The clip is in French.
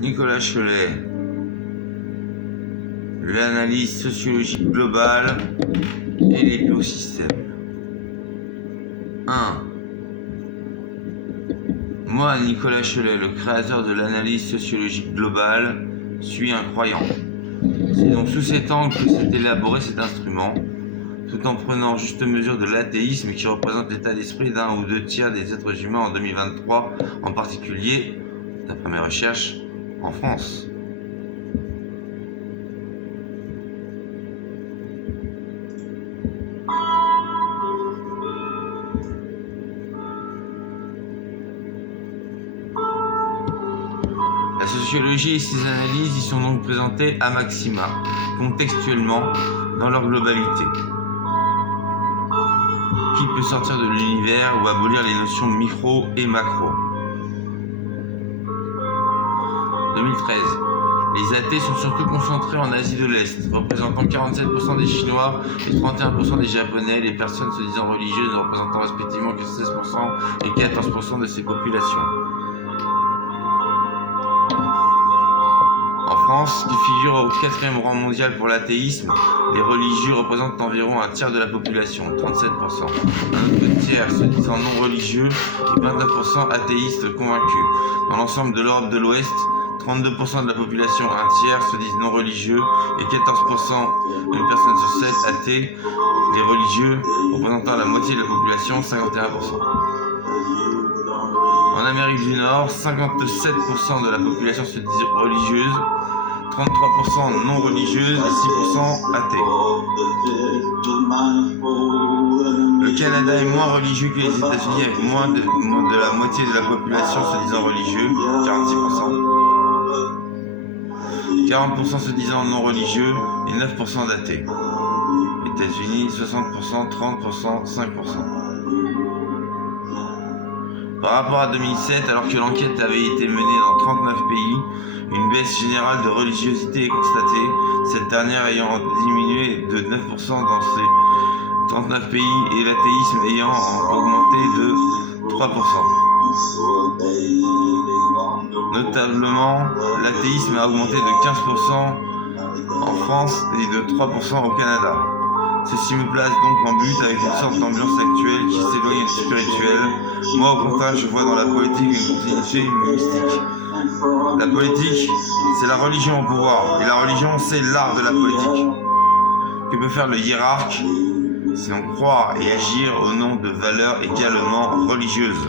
Nicolas Cholet, l'analyse sociologique globale et l'écosystème. 1. Moi, Nicolas Cholet, le créateur de l'analyse sociologique globale, suis un croyant. C'est donc sous cet angle que s'est élaboré cet instrument, tout en prenant juste mesure de l'athéisme qui représente l'état d'esprit d'un ou deux tiers des êtres humains en 2023, en particulier, d'après mes recherches, en France. La sociologie et ses analyses y sont donc présentées à maxima, contextuellement, dans leur globalité. Qui peut sortir de l'univers ou abolir les notions micro et macro. 2013. Les athées sont surtout concentrés en Asie de l'Est, représentant 47% des Chinois et 31% des Japonais, les personnes se disant religieuses ne représentant respectivement que 16% et 14% de ces populations. En France, qui figure au 4e rang mondial pour l'athéisme, les religieux représentent environ un tiers de la population, 37%. Un autre tiers se disant non religieux et 29% athéistes convaincus. Dans l'ensemble de l'Europe de l'Ouest, 32% de la population, un tiers, se disent non religieux et 14%, une personne sur 7 athées, les religieux représentant la moitié de la population, 51%. En Amérique du Nord, 57% de la population se dit religieuse, 33% non religieuse et 6% athées. Le Canada est moins religieux que les États-Unis avec moins de la moitié de la population se disant religieux, 46%. 40% se disant non religieux et 9% d'athées. États-Unis, 60%, 30%, 5%. Par rapport à 2007, alors que l'enquête avait été menée dans 39 pays, une baisse générale de religiosité est constatée, cette dernière ayant diminué de 9% dans ces 39 pays et l'athéisme ayant augmenté de 3%. Notablement, l'athéisme a augmenté de 15% en France et de 3% au Canada. Ceci me place donc en but avec une sorte d'ambiance actuelle qui s'éloigne du spirituel. Moi, au contraire, je vois dans la politique une continuité mystique. La politique, c'est la religion au pouvoir, et la religion, c'est l'art de la politique. Que peut faire le hiérarque, sinon croire et agir au nom de valeurs également religieuses?